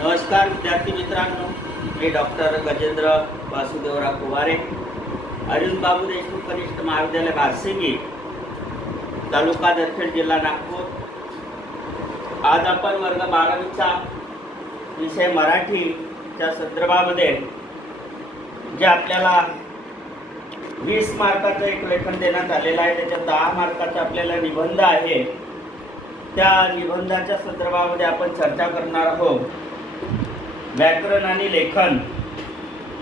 नमस्कार विद्यार्थी मित्रांनो, मी डॉक्टर गजेंद्र वासुदेवराव कुवारे, अरविंद बाबू देशमुख कनिष्ठ महाविद्यालय बारसिंगी, तालुका दरखेड, जिल्हा नागपूर. आज आपण वर्ग 12वीचा विषय मराठीच्या संदर्भामध्ये जे आपल्याला 20 मार्काचं एक लेखन देण्यात आलेलं आहे, त्याच्यात 10 मार्काचा आपल्याला निबंध आहे. त्या निबंधाच्या संदर्भामध्ये आपण चर्चा करणार आहोत. व्याकरण आणि लेखन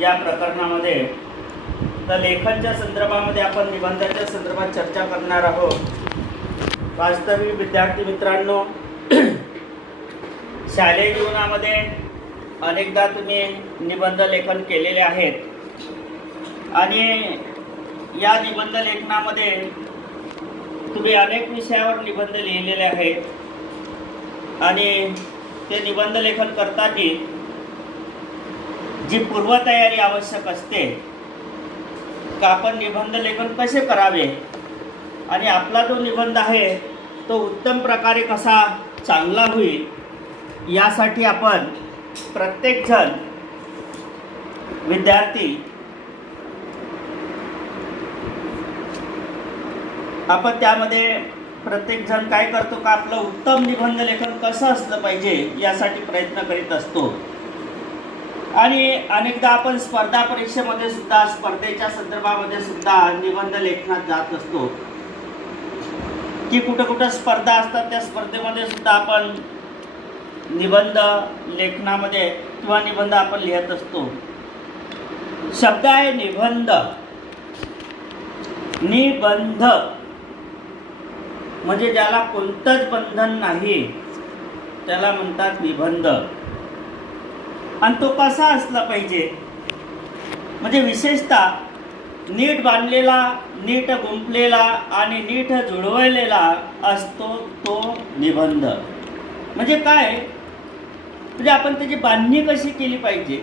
या प्रकरणामध्ये, तर लेखनच्या संदर्भामध्ये आपण निबंधाच्या संदर्भात चर्चा करणार आहोत. वास्तविक विद्यार्थी मित्रांनो, शालेय जीवनामध्ये अनेकदा तुम्ही निबंध लेखन केलेले आहेत आणि या निबंध लेखनामध्ये तुम्ही अनेक विषयावर निबंध लिहिलेले आहेत आणि ते निबंध लेखन करताना जी पूर्वतयारी आवश्यक असते का आपण निबंध लेखन कसे करावे आणि आपला जो निबंध आहे तो उत्तम प्रकारे कसा चांगला होईल, यासाठी आपण प्रत्येकजण विद्यार्थी आपण त्यामध्ये प्रत्येकजण काय करतो का आपलं उत्तम निबंध लेखन कसं असलं पाहिजे यासाठी प्रयत्न करीत असतो. आणि अनेकदा आपण स्पर्धा परीक्षेमध्ये सुद्धा, स्पर्धेच्या संदर्भामध्ये सुद्धा निबंध लेखनात जात असतो की कुठं कुठं स्पर्धा असतात, त्या स्पर्धेमध्ये सुद्धा आपण निबंध लेखनामध्ये किंवा निबंध आपण लिहित असतो. शब्द आहे निबंध. निबंध म्हणजे ज्याला कोणतंच बंधन नाही त्याला म्हणतात निबंध. आणि तो कसा असला पाहिजे, म्हणजे विशेषतः नीट बांधलेला, नीट गुंफलेला आणि नीट जुळवलेला असतो तो निबंध. म्हणजे काय, म्हणजे आपण त्याची बांधणी कशी केली पाहिजे,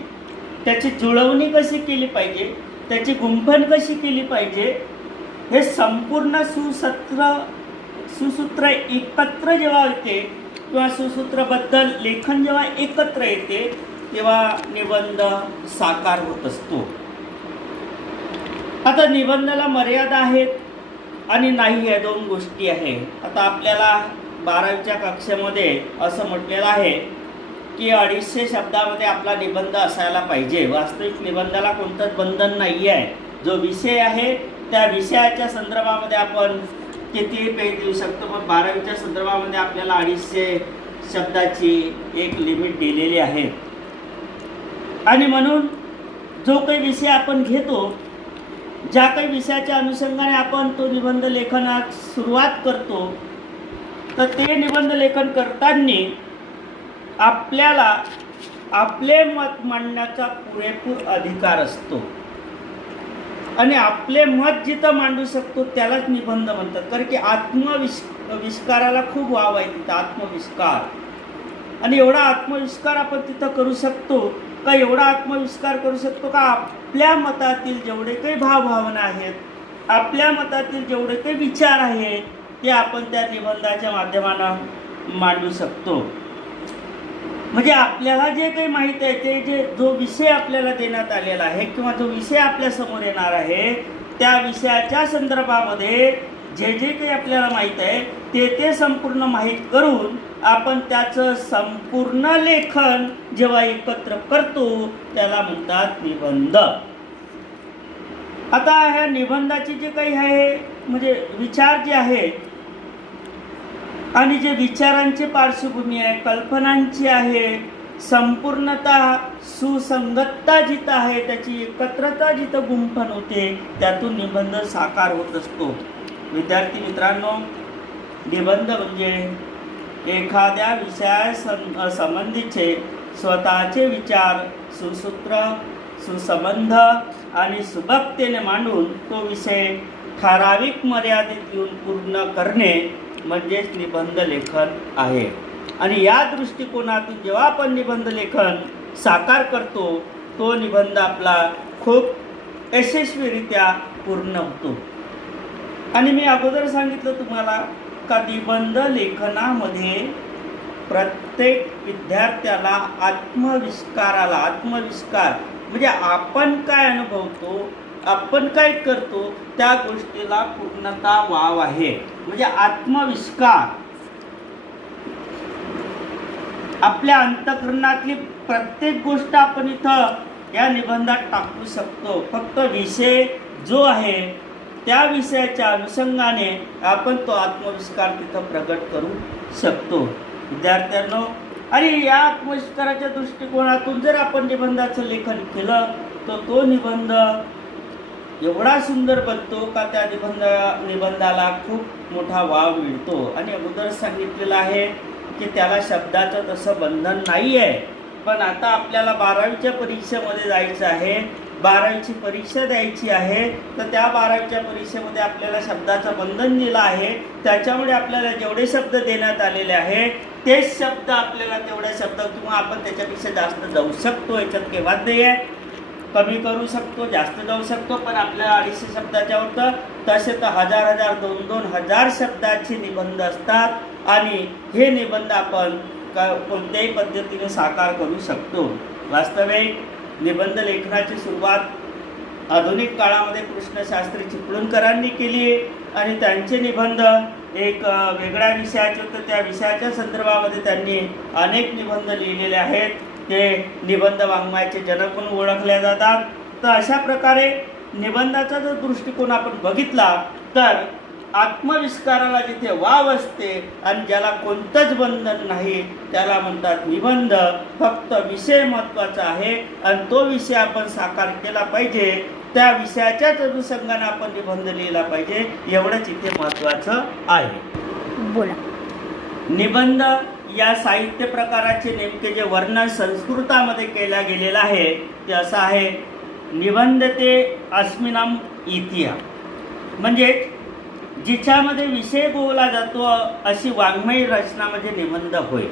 त्याची जुळवणी कशी केली पाहिजे, त्याची गुंफण कशी केली पाहिजे, हे संपूर्ण सुसूत्र एकत्र जेव्हा येते किंवा सुसूत्रबद्दल लेखन जेव्हा एकत्र येते तेव्हा निबंध साकार होत असतो. आता निबंधाला मर्यादा आहेत आणि नाही, या दोन गोष्टी आहेत. आता आपल्याला 12वीच्या कक्षेमध्ये असं म्हटलेलं आहे की 250 शब्दामध्ये आपला निबंध असायला पाहिजे. वास्तविक निबंधाला कोणतंच बंधन नाही आहे. जो विषय आहे त्या विषयाच्या संदर्भामध्ये आपण किती पेज देऊ शकतो, पण 12वीच्या संदर्भामध्ये आपल्याला 250 शब्दाची एक लिमिट दिलेली आहे. आणि म्हणून जो काही विषय आपण घेतो, ज्या काही विषयाच्या अनुषंगाने आपण तो निबंध लेखनात सुरुवात करतो, तर ते निबंध लेखन करताना आपल्याला आपले मत मांडण्याचा पुरेपूर अधिकार असतो. आणि आपले मत जिथं मांडू शकतो त्यालाच निबंध म्हणतात. कारण की आत्मविष्काराला खूप वाव आहे तिथं, आत्मविष्कार. आणि एवढा आत्मविष्कार आपण तिथं करू शकतो का, एवढा आत्मविष्कार करू शकतो का आपल्या मतातील जेवढे काही भावभावना आहेत, आपल्या मतातील जेवढे काही विचार आहेत ते आपण त्या निबंधाच्या माध्यमानं मांडू शकतो. म्हणजे आपल्याला जे काही माहीत आहे, ते जो विषय आपल्याला देण्यात आलेला आहे किंवा जो विषय आपल्या समोर येणार आहे त्या विषयाच्या संदर्भामध्ये जे काही आपल्याला माहीत आहे ते संपूर्ण माहीत करून आपण त्याचं संपूर्ण लेखन जेव्हा एकत्र करतो त्याला म्हणतात निबंध. आता ह्या निबंधाची जे काही आहे म्हणजे विचार जे आहे आणि जे विचारांची पार्श्वभूमी आहे, कल्पनांची आहे, संपूर्णतः सुसंगतता जिथं आहे, त्याची एकत्रता जिथं गुंफण होते, त्यातून निबंध साकार होत असतो. विद्यार्थी मित्रांनो, निबंध म्हणजे एखाद्या विषयासंबंधीचे स्वतःचे विचार सुसूत्र, सुसंबंध आणि सुबकतेने मांडून तो विषय ठराविक मर्यादेत येऊन पूर्ण करणे म्हणजेच निबंध लेखन आहे. आणि या दृष्टिकोनातून जेव्हा आपण निबंध लेखन साकार करतो तो निबंध आपला खूप यशस्वीरित्या पूर्ण होतो. आणि मी अगोदर सांगितलं तुम्हाला का निबंध लेखनामध्ये प्रत्येक विद्यार्थ्याला आत्मविस्कार म्हणजे आपण काय अनुभवतो, आपण काय करतो त्या गोष्टीला पूर्णता वाव आहे. म्हणजे आत्मविस्कार आपल्या अंतःकरणातली प्रत्येक गोष्ट आपण इथं या निबंधात टाकू शकतो. फक्त विषय जो आहे त्या विषयाच्या अनुषंगाने आपण तो आत्मविस्कार तिथं प्रगट करू शकतो. विद्यार्थ्यांनो, आणि या आत्मविस्काराच्या दृष्टिकोनातून जर आपण निबंधाचं लेखन केलं तर तो निबंध एवढा सुंदर बनतो का त्या निबंधाला खूप मोठा वाव मिळतो. आणि अगोदर सांगितलेलं आहे की त्याला शब्दाचं तसं बंधन नाही आहे. पण आता आपल्याला 12वीच्या परीक्षेमध्ये जायचं आहे, 12वीची परीक्षा द्यायची आहे, तर त्या 12वीच्या परीक्षेमध्ये आपल्याला शब्दाचं बंधन दिलं आहे. त्याच्यामुळे आपल्याला जेवढे शब्द देण्यात आलेले आहे तेच शब्द आपल्याला तेवढ्या शब्द किंवा आपण त्याच्यापेक्षा जास्त जाऊ शकतो. याच्यात काही वाद आहे, कमी करू शकतो, जास्त जाऊ शकतो. पण आपल्याला 250 शब्दाच्या होतं, तसे तर हजार 2,000 शब्दाचे निबंध असतात आणि हे निबंध आपण कोणत्याही पद्धतीने साकार करू शकतो. वास्तविक निबंध लेखनाची सुरुवात आधुनिक काळामध्ये कृष्णशास्त्री चिपळूणकरांनी केली आणि त्यांचे निबंध एक वेगळ्या विषयाचे होते. त्या विषयाच्या संदर्भामध्ये त्यांनी अनेक निबंध लिहिलेले आहेत. ते निबंध वाङ्मयाचे जनक म्हणून ओळखले जातात. तर अशा प्रकारे निबंधाचा जर दृष्टिकोन आपण बघितला तर आत्मविस्काराला जिथे वाव असते आणि ज्याला कोणतंच बंधन नाही त्याला म्हणतात निबंध. फक्त विषय महत्त्वाचा आहे आणि तो विषय आपण साकार केला पाहिजे, त्या विषयाच्याच अनुषंगाने आपण निबंध लिहिला पाहिजे, एवढंच इथे महत्त्वाचं आहे. बोला. निबंध या साहित्य प्रकाराचे नेमके जे वर्णन संस्कृतामध्ये केलं गेलेलं आहे ते असं आहे, निबंधते अस्मिनम इतिहा, म्हणजे जिच्यामध्ये विषय बोलला जातो अशी वाङ्मयी रचना म्हणजे निबंध होय.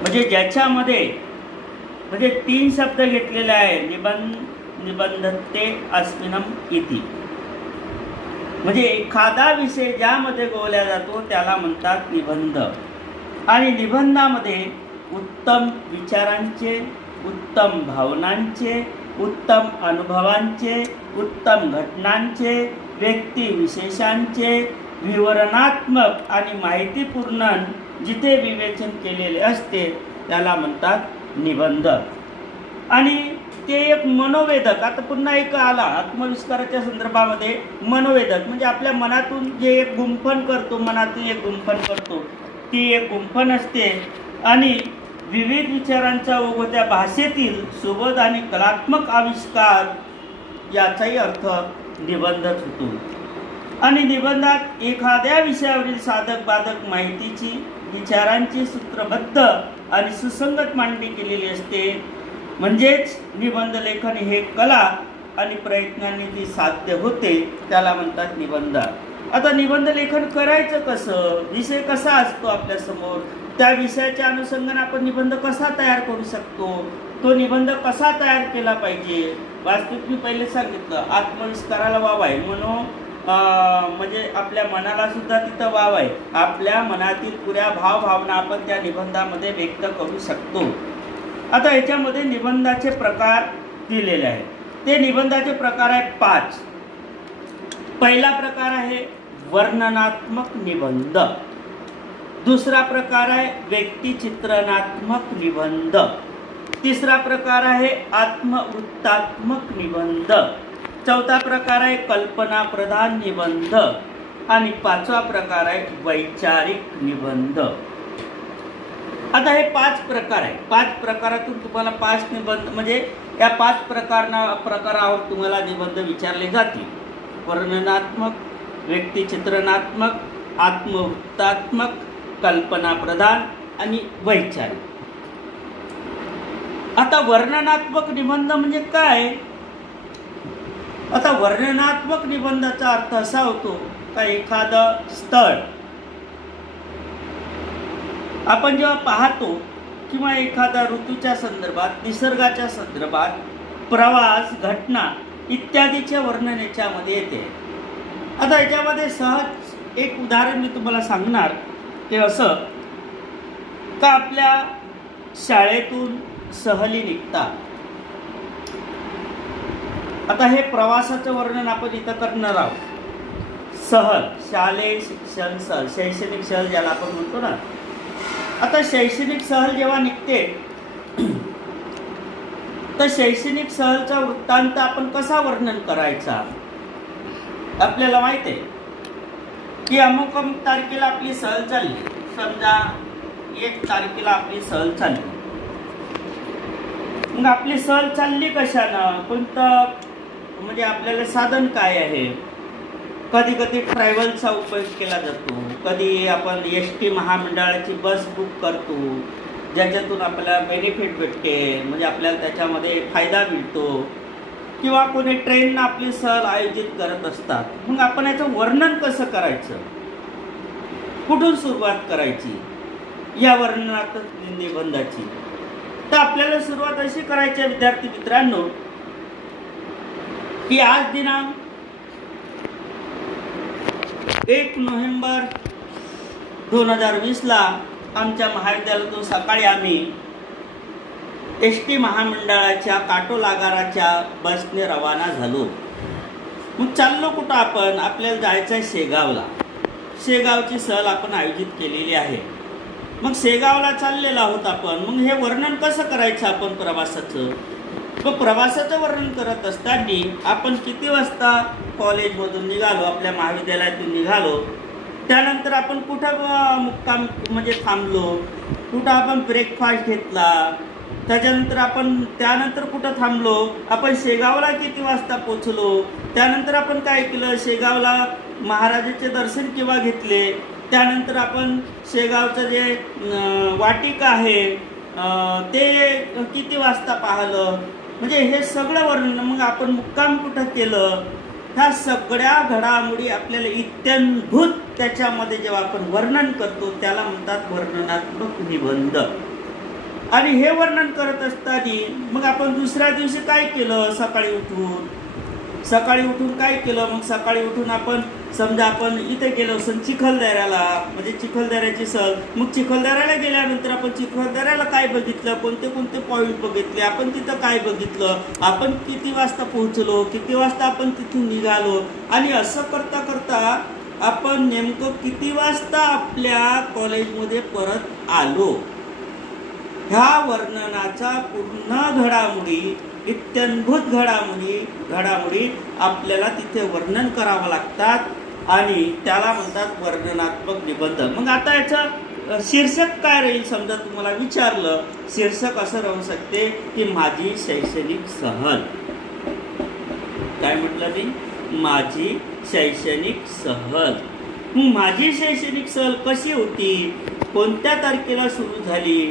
म्हणजे ज्याच्यामध्ये म्हणजे 3 शब्द घेतलेले आहे, निबंधते अस्मिनम इति, म्हणजे एखादा विषय ज्यामध्ये बोलला जातो त्याला म्हणतात निबंध. आणि निबंधामध्ये उत्तम विचारांचे, उत्तम भावनांचे, उत्तम अनुभवांचे, उत्तम घटनांचे, व्यक्ती विशेषांचे विवरणात्मक आणि माहितीपूर्ण जिथे विवेचन केलेले असते त्याला म्हणतात निबंध. आणि ते एक मनोवेदक, आता पुन्हा एक आला आत्मविस्काराच्या संदर्भामध्ये, मनोवेदक म्हणजे आपल्या मनातून जे एक गुंफण करतो, मनातून एक गुंफण करतो, ती एक गुंफण असते. आणि विविध विचारांचा व त्या भाषेतील सुबोध आणि कलात्मक आविष्कार याचाही अर्थ निबंधच होतो. आणि निबंधात एखाद्या विषयावरील साधक बाधक माहितीची, विचारांची सूत्रबद्ध आणि सुसंगत मांडणी केलेली असते. म्हणजेच निबंध लेखन हे कला आणि प्रयत्नांनी ती साध्य होते, त्याला म्हणतात निबंध. आता निबंध लेखन करायचं कसं, विषय कसा असतो आपल्यासमोर, त्या विषयाच्या अनुषंगाने आपण निबंध कसा तयार करू शकतो, तो निबंध कसा तयार केला पाहिजे. वास्तविक मी पहिले सांगितलं आत्मविस्काराला वाव आहे, म्हणजे आपल्या मनाला सुद्धा तिथं वाव आहे. आपल्या मनातील पुऱ्या भावना आपण त्या निबंधामध्ये व्यक्त करू शकतो. आता याच्यामध्ये निबंधाचे प्रकार दिलेले आहेत. ते निबंधाचे प्रकार आहेत 5. पहिला प्रकार आहे वर्णनात्मक निबंध. दुसरा प्रकार आहे व्यक्तिचित्रणात्मक निबंध. तिसरा प्रकार आहे आत्मवृत्तात्मक निबंध. चौथा प्रकार आहे कल्पनाप्रधान निबंध. आणि 5वा प्रकार आहे वैचारिक निबंध. आता हे 5 प्रकार आहे. 5 प्रकारातून तुम्हाला 5 निबंध म्हणजे या 5 प्रकारावर तुम्हाला निबंध विचारले जातील. वर्णनात्मक, व्यक्तिचित्रणात्मक, आत्मवृत्तात्मक, कल्पनाप्रधान आणि वैचारिक. आता वर्णनात्मक निबंध म्हणजे काय. आता वर्णनात्मक निबंधाचा अर्थ असा होतो का एखादं स्थळ आपण जेव्हा पाहतो किंवा एखाद्या ऋतूच्या संदर्भात, निसर्गाच्या संदर्भात, प्रवास, घटना इत्यादीच्या वर्णन याच्यामध्ये येते. आता याच्यामध्ये सहज एक उदाहरण मी तुम्हाला सांगणार. ते असं का आपल्या शाळेतून सहली निघतात. आता हे प्रवासाचं वर्णन आपण इथं करणार आहोत. सहल, शालेय शिक्षण सहल, शैक्षणिक सहल ज्याला आपण म्हणतो ना. आता शैक्षणिक सहल जेव्हा निघते तर शैक्षणिक सहलचा वृत्तांत आपण कसा वर्णन करायचा. आपल्याला माहित आहे की अमुक अमुक तारखेला आपली सहल चालली. समजा 1 तारखेला आपली सहल चालली. मग आपली सहल चालली कशानं, कोणतं म्हणजे आपल्याला साधन काय आहे. कधी कधी ट्रॅव्हलचा उपयोग केला जातो, कधी आपण ST महामंडळाची बस बुक करतो ज्याच्यातून आपल्याला बेनिफिट भेटते, म्हणजे आपल्याला त्याच्यामध्ये फायदा मिळतो. किंवा कोणी ट्रेननं आपली सहल आयोजित करत असतात. मग आपण याचं वर्णन कसं करायचं, कुठून सुरुवात करायची या वर्णनात निबंधाची. तर आपल्याला सुरुवात अशी करायची आहे विद्यार्थी मित्रांनो की आज दिनांक 1 नोव्हेंबर 2020 आमच्या महाविद्यालयातून सकाळी आम्ही ST महामंडळाच्या काटोल आगाराच्या बसने रवाना झालो. मग चाललो कुठं आपण, आपल्याला जायचं आहे शेगावला. शेगावची सहल आपण आयोजित केलेली आहे. मग शेगावला चाललेलो आहोत आपण. मग हे वर्णन कसं करायचं आपण प्रवासाचं. मग प्रवासाचं वर्णन करत असताना आपण किती वाजता कॉलेजमधून निघालो, आपल्या महाविद्यालयातून निघालो, त्यानंतर आपण कुठं मुक्काम म्हणजे थांबलो, कुठं आपण ब्रेकफास्ट घेतला, त्याच्यानंतर आपण त्यानंतर कुठं थांबलो, आपण शेगावला किती वाजता पोचलो, त्यानंतर आपण काय केलं, शेगावला महाराजाचे दर्शन केव्हा घेतले, त्यानंतर आपण शेगावचं जे वाटिका आहे ते किती वाजता पाहिलं, म्हणजे हे सगळं वर्णन. मग आपण मुक्काम कुठं केलं, ह्या सगळ्या घडामोडी आपल्याला इत्याभूत त्याच्यामध्ये जेव्हा आपण वर्णन करतो त्याला म्हणतात वर्णनात्मक निबंध. आणि हे वर्णन करत असताना मग आपण दुसऱ्या दिवशी काय केलं, सकाळी उठून काय केलं. मग सकाळी उठून आपण समजा आपण इथे गेलो चिखलदऱ्याला, म्हणजे चिखलदऱ्याची सहल. मग चिखलदऱ्याला गेल्यानंतर आपण चिखलदऱ्याला काय बघितलं, कोणते कोणते पॉईंट बघितले, आपण तिथं काय बघितलं, आपण किती वाजता पोहोचलो, किती वाजता आपण तिथून निघालो, आणि असं करता करता आपण नेमकं किती वाजता आपल्या कॉलेजमध्ये परत आलो. ह्या वर्णनाचा पूर्ण घडामोडी, इत्याभूत घडामोडी आपल्याला तिथे वर्णन करावं लागतात आणि त्याला म्हणतात वर्णनात्मक निबंध. मग आता याचं शीर्षक काय राहील, समजा तुम्हाला विचारलं, शीर्षक असं राहू शकते की माझी शैक्षणिक सहल. काय म्हटलं मी, माझी शैक्षणिक सहल. माझी शैक्षणिक सहल कशी होती, कोणत्या तारखेला सुरू झाली,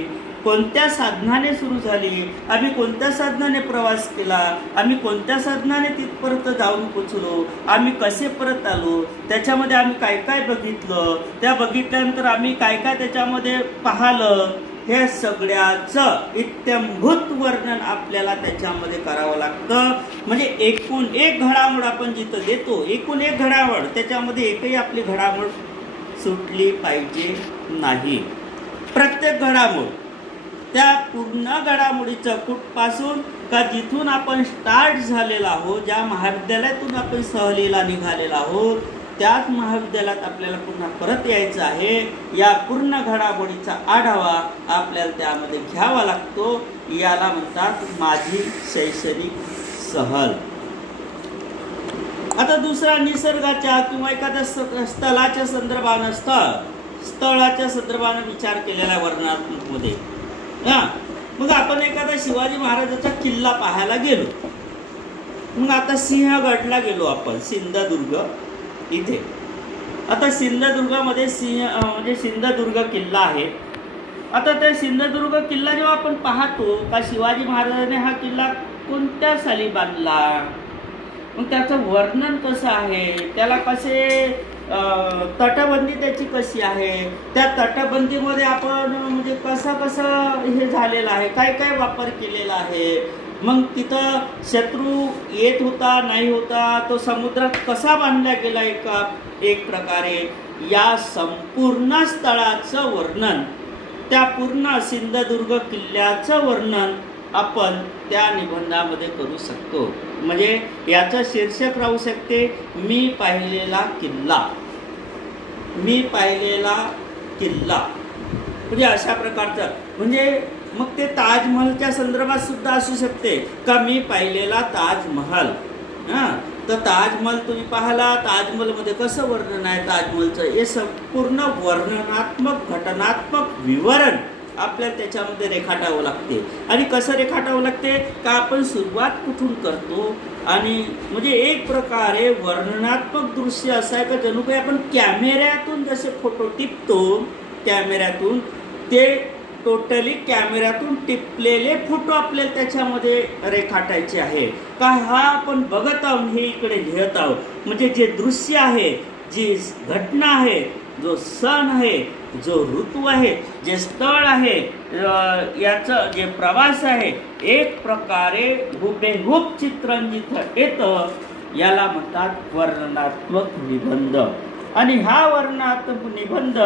कोणत्या साधनाने सुरू झाली, आम्ही कोणत्या साधनाने प्रवास केला, आम्ही कोणत्या साधनाने तिथपर्यंत जाऊन पोचलो, आम्ही कसे परत आलो, त्याच्यामध्ये आम्ही काय काय बघितलं, त्या बघितल्यानंतर आम्ही काय काय त्याच्यामध्ये पाहिलं, हे सगळ्याचं इत्थंभूत वर्णन आपल्याला त्याच्यामध्ये करावं लागतं. म्हणजे एकूण एक घडामोड आपण जिथं देतो, एकूण एक घडामोड, त्याच्यामध्ये एकही आपली घडामोड सुटली पाहिजे नाही. प्रत्येक घडामोड त्या पूर्ण घडामोडीचं कुठपासून का जिथून आपण स्टार्ट झालेला आहोत, ज्या महाविद्यालयातून आपण सहलीला निघालेला आहोत, त्याच महाविद्यालयात आपल्याला पुन्हा परत यायचं आहे. या पूर्ण घडामोडीचा आढावा आपल्याला त्यामध्ये घ्यावा लागतो. याला म्हणतात माझी शैक्षणिक सहल. आता दुसरा निसर्गाच्या किंवा एखाद्या स्थळाच्या संदर्भानं विचार केलेला वर्णनात्मकमध्ये. मग आपण एखादा शिवाजी महाराजांचा किल्ला पाहायला गेलो. मग आता सिंहगडला गेलो आपण, सिंधुदुर्ग इथे. आता सिंधुदुर्गामध्ये म्हणजे सिंधुदुर्ग किल्ला आहे. आता त्या सिंधुदुर्ग किल्ला जेव्हा आपण पाहतो का शिवाजी महाराजांनी हा किल्ला कोणत्या साली बांधला, मग त्याचं वर्णन कसं आहे, त्याला कसे तटबंदी त्याची कशी आहे, त्या तटबंदीमध्ये आपण म्हणजे कसं हे झालेलं आहे, काय काय वापर केलेला आहे, मग तिथं शत्रू येत होता नाही होता, तो समुद्रात कसा बांधला गेला एक प्रकारे, या संपूर्ण स्थळाचं वर्णन त्या पूर्ण सिंधुदुर्ग किल्ल्याचं वर्णन आपण त्या निबंधामध्ये करू शकतो. म्हणजे याचं शीर्षक राहू शकते मी पाहिलेला किल्ला. मी पाहिलेला किल्ला म्हणजे अशा प्रकारचं. म्हणजे मग ते ताजमहलच्या संदर्भात सुद्धा असू शकते का मी पाहिलेला ताजमहल. हां, तर ताजमहल तुम्ही पाहिला, ताजमहलमध्ये कसं वर्णन आहे ताजमहलचं, हे संपूर्ण वर्णनात्मक घटनात्मक विवरण आपल्याला त्याच्यामध्ये रेखाटावं लागते. आणि कसं रेखाटावं लागते का आपण सुरुवात कुठून करतो. आणि म्हणजे एक प्रकारे वर्णनात्मक दृश्य असं आहे का जणू काही आपण कॅमेऱ्यातून जसे फोटो टिपतो, कॅमेऱ्यातून ते टोटली कॅमेऱ्यातून टिपलेले फोटो आपल्याला त्याच्यामध्ये रेखाटायचे आहे का. हा आपण बघत आहोत, हे इकडे लिहत आहोत. म्हणजे जे दृश्य आहे, जी घटना आहे, जो सण आहे, जो ऋतू आहे, जे स्थळ आहे, याचं जे प्रवास आहे, एक प्रकारे हुबेहूब चित्रण जिथं येतं याला म्हणतात वर्णनात्मक निबंध. आणि हा वर्णनात्मक निबंध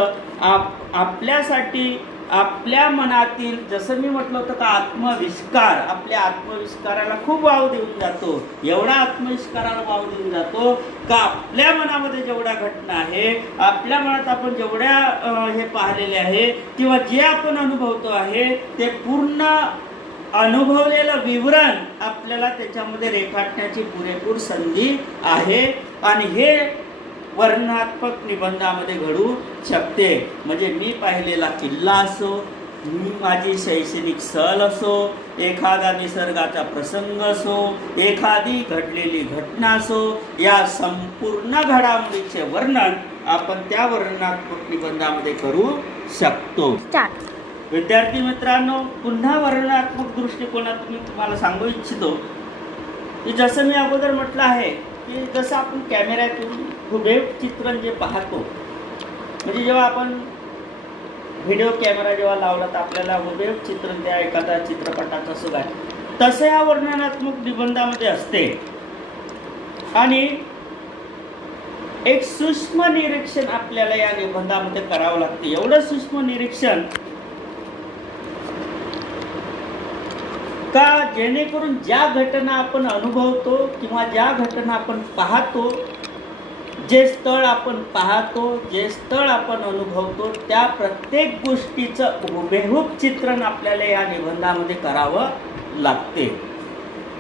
आपल्यासाठी आपल्या मनातील, जसं मी म्हटलं होतं का आत्मविष्कार, आपल्या आत्मविष्काराला खूप वाव देऊन जातो. एवढा आत्मविष्काराला वाव देऊन जातो का आपल्या मनामध्ये जेवढ्या घटना आहे, आपल्या मनात आपण जेवढ्या हे पाहिलेले आहे किंवा जे आपण अनुभवतो आहे ते पूर्ण अनुभवलेलं विवरण आपल्याला त्याच्यामध्ये रेखाटण्याची पुरेपूर संधी आहे. आणि हे वर्णनात्मक निबंधामध्ये घडू शकते. म्हणजे मी पाहिलेला किल्ला असो, मी माझी शैक्षणिक सहल असो, एखादा निसर्गाचा प्रसंग असो, एखादी घडलेली घटना असो, या संपूर्ण घडामोडीचे वर्णन आपण त्या वर्णनात्मक निबंधामध्ये करू शकतो. विद्यार्थी मित्रांनो, पुन्हा वर्णनात्मक दृष्टिकोनातून मी तुम्हाला सांगू इच्छितो की जसं मी अगोदर म्हटलं आहे की जसं आपण कॅमेऱ्यातून हुबेहूब चित्रण जे पाहतो, म्हणजे जेव्हा आपण व्हिडिओ कॅमेरा जेव्हा लावला तर आपल्याला हुबेहूब चित्रण त्या एखाद्या चित्रपटाचं सुद्धा तसं या वर्णनात्मक निबंधामध्ये असते. आणि एक सूक्ष्म निरीक्षण आपल्याला या निबंधामध्ये करावं लागते. एवढं सूक्ष्म निरीक्षण का जेणेकरून ज्या घटना आपण अनुभवतो किंवा ज्या घटना आपण पाहतो, जे स्थळ आपण पाहतो, जे स्थळ आपण अनुभवतो, त्या प्रत्येक गोष्टीचं हुबेहूब चित्रण आपल्याला या निबंधामध्ये करावं लागते.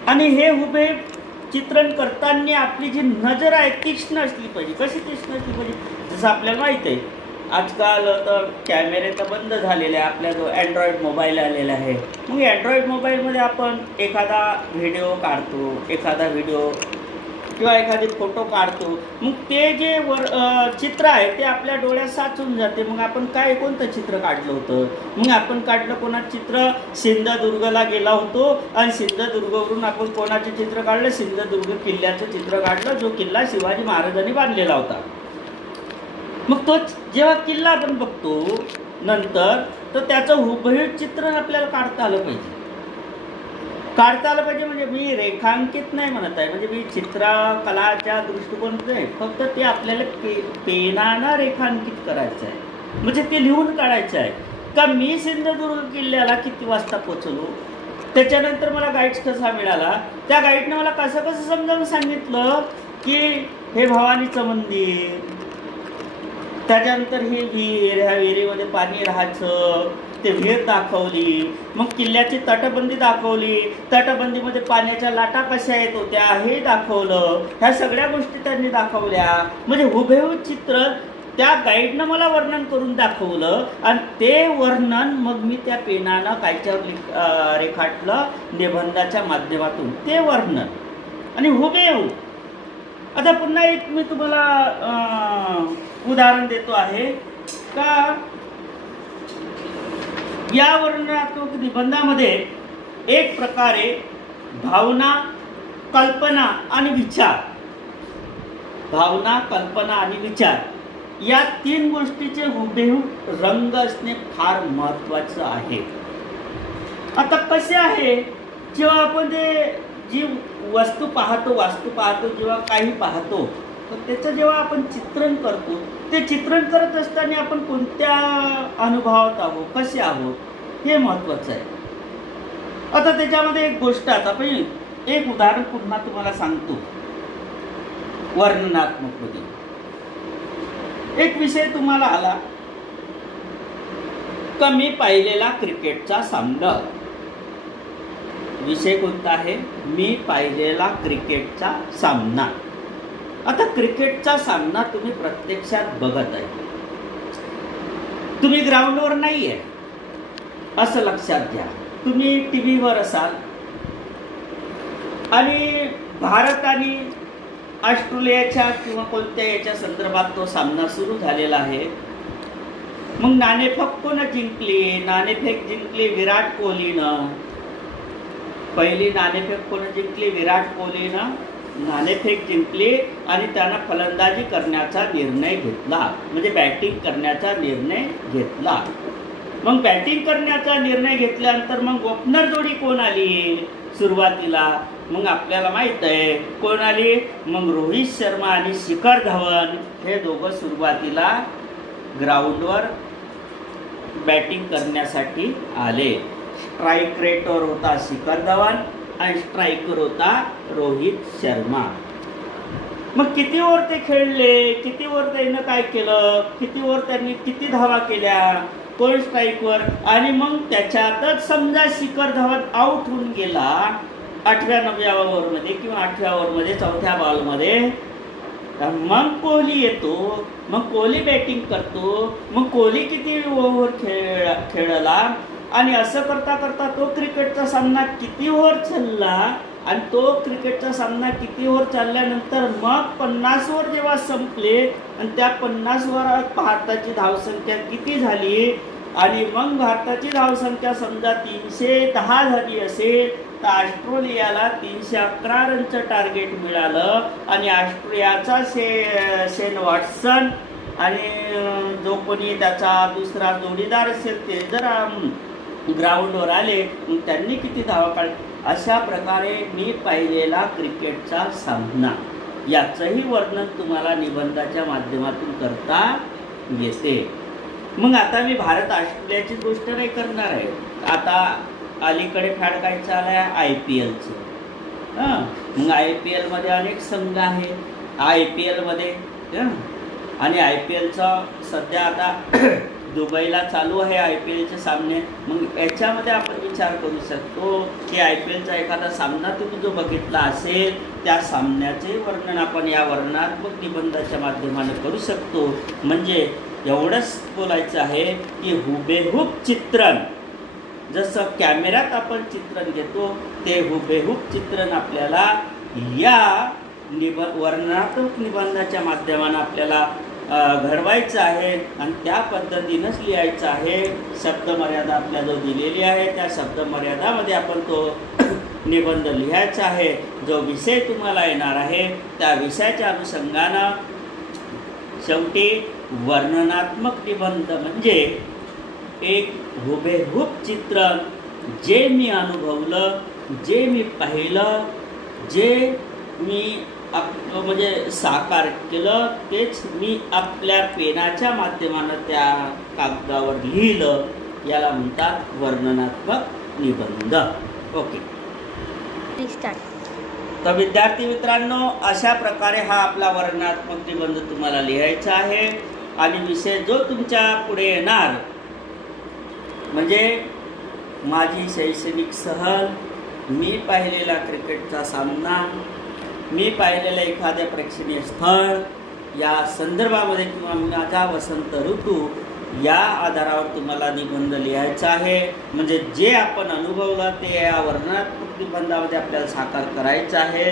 आणि हे हुबेहूब चित्रण करताना आपली जी नजर आहे तीक्ष्ण असली पाहिजे. कशी तीक्ष्ण असली पाहिजे, जसं आपल्याला माहीत आहे आजकाल तर कॅमेरे तर बंद झालेले आहे, आपल्या जो अँड्रॉइड मोबाईल आलेला आहे. मग अँड्रॉइड मोबाईलमध्ये आपण एखादा व्हिडिओ काढतो, एखादा व्हिडिओ किंवा एखादी फोटो काढतो, मग ते जे चित्र आहे ते आपल्या डोळ्यात साचून जाते. मग आपण काय कोणतं चित्र काढलं होतं, मग आपण काढलं कोणाचं चित्र, सिंधुदुर्गला गेला होतो आणि सिंधुदुर्गवरून आपण कोणाचे चित्र काढलं, सिंधुदुर्ग किल्ल्याचं चित्र काढलं, जो किल्ला शिवाजी महाराजांनी बांधलेला होता. मग तो जेव्हा किल्ला आपण बघतो नंतर तर त्याचं हुबेहूब चित्रण आपल्याला काढता आलं पाहिजे. काढता आलं पाहिजे म्हणजे मी रेखांकित नाही म्हणत आहे, म्हणजे मी चित्रकलाच्या दृष्टिकोनातून नाही, फक्त ते आपल्याला पेनानं रेखांकित करायचं आहे. म्हणजे ते लिहून काढायचं आहे का मी सिंधुदुर्ग किल्ल्याला किती वाजता पोचलो, त्याच्यानंतर मला गाईड्स कसा मिळाला, त्या गाईडनं मला कसं समजावून सांगितलं की हे भवानीचं मंदिर, त्याच्यानंतर ही विहीर, ह्या विहिरीमध्ये पाणी राहायचं, ते विहीर दाखवली. मग किल्ल्याची तटबंदी दाखवली, तटबंदीमध्ये पाण्याच्या लाटा कशा येत होत्या हे दाखवलं. ह्या सगळ्या गोष्टी त्यांनी दाखवल्या. म्हणजे हुबेहूब चित्र त्या गाईडनं मला वर्णन करून दाखवलं आणि ते वर्णन मग मी त्या पेनानं कायच्यावर रेखाटलं, निबंधाच्या माध्यमातून ते वर्णन आणि हुबेहूब. आता पुन्हा एक मी तुम्हाला उदाहरण देतो आहे का या वर्णनात्मक निबंधामध्ये एक प्रकारे भावना, कल्पना आणि विचार, भावना, कल्पना आणि विचार या तीन गोष्टीचे हुबेहूब रंग असणे फार महत्त्वाचं आहे. आता कसे आहे, जेव्हा आपण ते जी वस्तू पाहतो, वास्तू पाहतो, जेव्हा काही पाहतो तर त्याचं जेव्हा आपण चित्रण करतो, ते चित्रण करत असताना आपण कोणत्या अनुभवात आहोत, कसे आहोत, हे महत्त्वाचं आहे. आता त्याच्यामध्ये एक गोष्ट, आता पण एक उदाहरण पुन्हा तुम्हाला सांगतो. वर्णनात्मकमध्ये एक विषय तुम्हाला आला का, मी पाहिलेला क्रिकेटचा सामना. विषय कोणता आहे? मी पाहिलेला क्रिकेटचा सामना. आता क्रिकेटचा सामना तुम्ही प्रत्यक्षात बघत आहे, तुम्ही ग्राउंडवर नाही आहे असं लक्षात घ्या. तुम्ही टी व्हीवर असाल आणि भारत आणि ऑस्ट्रेलियाच्या किंवा कोणत्या याच्या संदर्भात तो सामना सुरू झालेला आहे. मग नाणेफेक कोण जिंकली? नाणेफेक जिंकली विराट कोहलीनं. पहिली नाणेफेक कोण जिंकली? विराट कोहलीनं नाणेफेक जिंकली आणि त्यानं फलंदाजी करण्याचा निर्णय घेतला, म्हणजे बॅटिंग करण्याचा निर्णय घेतला. मग बॅटिंग करण्याचा निर्णय घेतल्यानंतर मग ओपनर जोडी कोण आली सुरुवातीला? मग आपल्याला माहीत आहे कोण आली. मग रोहित शर्मा आणि शिखर धवन हे दोघं सुरुवातीला ग्राउंडवर बॅटिंग करण्यासाठी आले. स्ट्राईक रेटवर होता शिखर धवन आणि स्ट्राईकर होता रोहित शर्मा. मग किती ओव्हर ते खेळले, किती ओव्हर त्यानं काय केलं, किती ओव्हर त्यांनी किती धावा केल्या, कोण स्ट्राईकवर, आणि मग त्याच्यातच समजा शिखर धवन आऊट होऊन गेला 8व्या 9व्या ओव्हरमध्ये किंवा 8व्या ओव्हरमध्ये 4थ्या बॉलमध्ये, मग कोहली येतो. मग कोहली बॅटिंग करतो. मग कोहली किती ओव्हर खेळला आणि असं करता करता तो क्रिकेटचा सामना किती ओव्हर चालला आणि तो क्रिकेटचा सामना किती ओव्हर चालल्यानंतर मग 50 ओव्हर जेव्हा संपले आणि त्या 50 ओव्हरात भारताची धावसंख्या किती झाली आणि मग भारताची धावसंख्या समजा 310 झाली असेल तर ऑस्ट्रेलियाला 311 रनचं टार्गेट मिळालं आणि ऑस्ट्रेलियाचा शेन वॉटसन आणि जो कोणी त्याचा दुसरा जोडीदार असेल ते जर ग्राउंडवर आले मग त्यांनी किती धावा काढल्या. अशा प्रकारे मी पाहिलेला क्रिकेटचा सामना याचंही वर्णन तुम्हाला निबंधाच्या माध्यमातून करता येते. मग आता मी भारत ऑस्ट्रेलियाची गोष्ट नाही करणार आहे. आता अलीकडे फॅड काय चालू आहे IPLचं. मग IPLमध्ये अनेक संघ आहे IPLमध्ये, आणि IPLचा सध्या आता दुबईला चालू आहे IPLचे सामने. मग याच्यामध्ये आपण विचार करू शकतो की IPLचा एखादा सामना तुम्ही जो बघितला असेल त्या सामन्याचे वर्णन आपण या वर्णनात्मक निबंधाच्या माध्यमाने करू शकतो. म्हणजे एवढंच बोलायचं आहे की हुबेहूब चित्रण, जसं कॅमेऱ्यात आपण चित्रण घेतो ते हुबेहूब चित्रण आपल्याला या वर्णनात्मक निबंधाच्या माध्यमाने आपल्याला घडवायचं आहे आणि त्या पद्धतीनंच लिहायचं आहे. शब्दमर्यादा आपल्या जो दिलेली आहे त्या शब्दमर्यादामध्ये आपण तो निबंध लिहायचा आहे. जो विषय तुम्हाला येणार आहे त्या विषयाच्या अनुषंगानं शेवटी वर्णनात्मक निबंध म्हणजे एक हुबेहूब चित्रण, जे मी अनुभवलं, जे मी पाहिलं, जे मी म्हणजे साकार केलं तेच मी आपल्या पेनाच्या माध्यमानं त्या कागदावर लिहिलं, याला म्हणतात वर्णनात्मक निबंध. ओके, तर विद्यार्थी मित्रांनो, अशा प्रकारे हा आपला वर्णनात्मक निबंध तुम्हाला लिहायचा आहे. आणि विषय जो तुमच्या पुढे येणार म्हणजे माझी शैक्षणिक सहल, मी पाहिलेला क्रिकेटचा सामना, मी पाहिलेलं एखाद्या प्रेक्षणीय स्थळ या संदर्भामध्ये किंवा माझा वसंत ऋतू या आधारावर तुम्हाला निबंध लिहायचा आहे. म्हणजे जे आपण अनुभवलं ते या वर्णनात्मक निबंधामध्ये आपल्याला साकार करायचं आहे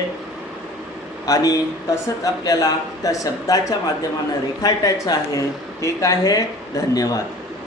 आणि तसंच आपल्याला त्या शब्दाच्या माध्यमानं रेखाटायचं आहे. ठीक आहे, धन्यवाद.